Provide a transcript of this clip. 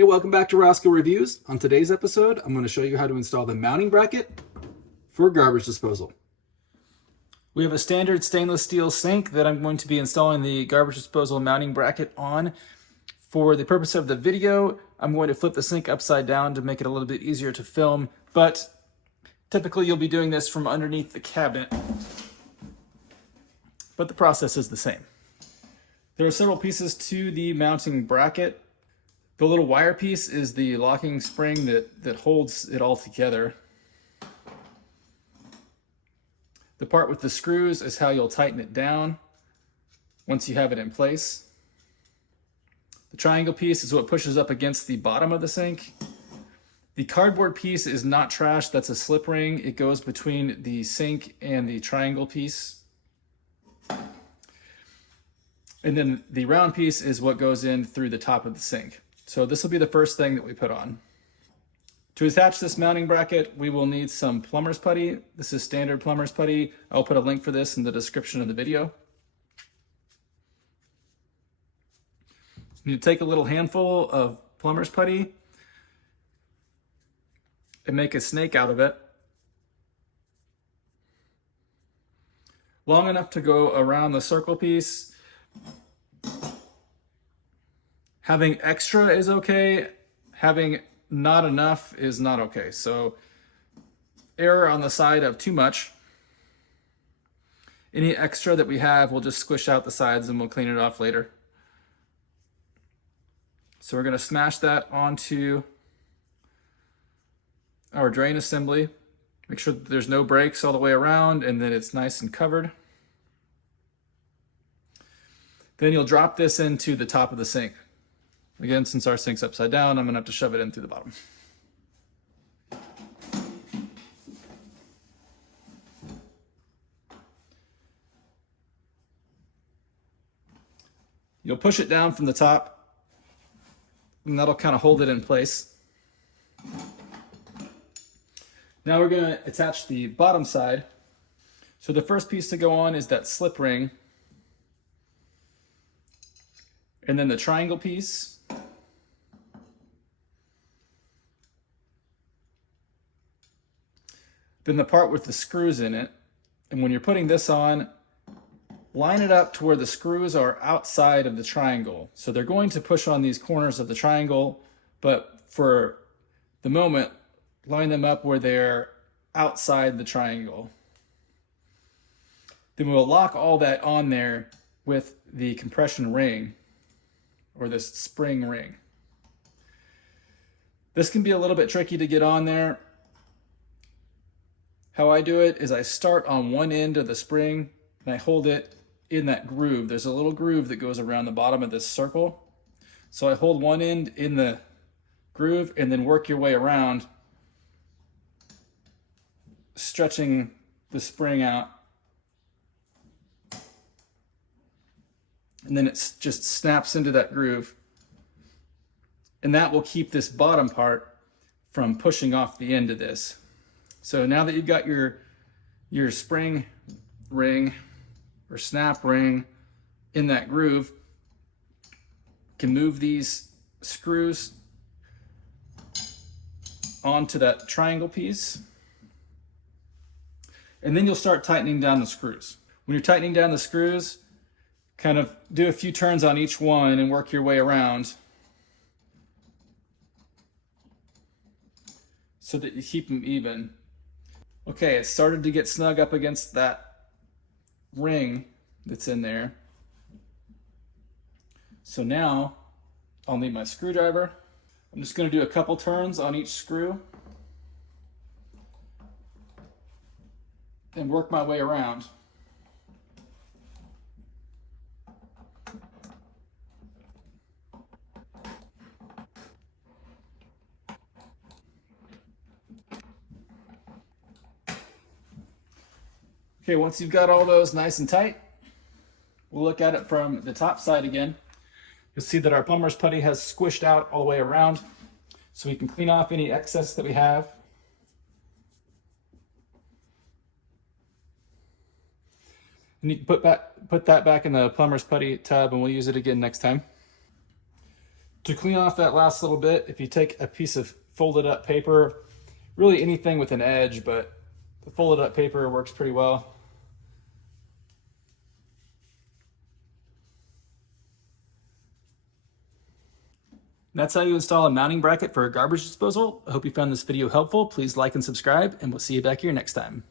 Hey, welcome back to Rosco Reviews. On today's episode, I'm going to show you how to install the mounting bracket for garbage disposal. We have a standard stainless steel sink that I'm going to be installing the garbage disposal mounting bracket on. For the purpose of the video, I'm going to flip the sink upside down to make it a little bit easier to film, but typically you'll be doing this from underneath the cabinet, but the process is the same. There are several pieces to the mounting bracket. The little wire piece is the locking spring that holds it all together. The part with the screws is how you'll tighten it down once you have it in place. The triangle piece is what pushes up against the bottom of the sink. The cardboard piece is not trash, that's a slip ring. It goes between the sink and the triangle piece. And then the round piece is what goes in through the top of the sink. So this will be the first thing that we put on. To attach this mounting bracket, we will need some Plumbers Putty. This is standard Plumbers Putty. I'll put a link for this in the description of the video. You need to take a little handful of Plumbers Putty and make a snake out of it, long enough to go around the circle piece. Having extra is okay. Having not enough is not okay. So error on the side of too much. Any extra that we have, we'll just squish out the sides and we'll clean it off later. So we're going to smash that onto our drain assembly. Make sure that there's no breaks all the way around and that it's nice and covered. Then you'll drop this into the top of the sink. Again, since our sink's upside down, I'm gonna have to shove it in through the bottom. You'll push it down from the top, and that'll kind of hold it in place. Now we're gonna attach the bottom side. So the first piece to go on is that slip ring, and then the triangle piece. Then the part with the screws in it. And when you're putting this on, line it up to where the screws are outside of the triangle. So they're going to push on these corners of the triangle, but for the moment, line them up where they're outside the triangle. Then we'll lock all that on there with the compression ring, or this spring ring. This can be a little bit tricky to get on there. How I do it is I start on one end of the spring and I hold it in that groove. There's a little groove that goes around the bottom of this circle. So I hold one end in the groove and then work your way around, stretching the spring out. And then it just snaps into that groove. And that will keep this bottom part from pushing off the end of this. So now that you've got your spring ring or snap ring in that groove, you can move these screws onto that triangle piece. And then you'll start tightening down the screws. When you're tightening down the screws, kind of do a few turns on each one and work your way around so that you keep them even. Okay, it started to get snug up against that ring that's in there. So now I'll need my screwdriver. I'm just going to do a couple turns on each screw and work my way around. Okay, once you've got all those nice and tight, we'll look at it from the top side again. You'll see that our plumber's putty has squished out all the way around, so we can clean off any excess that we have. And you can put that back in the plumber's putty tub and we'll use it again next time. To clean off that last little bit, if you take a piece of folded up paper, really anything with an edge, but the folded up paper works pretty well. That's how you install a mounting bracket for a garbage disposal. I hope you found this video helpful. Please like and subscribe, and we'll see you back here next time.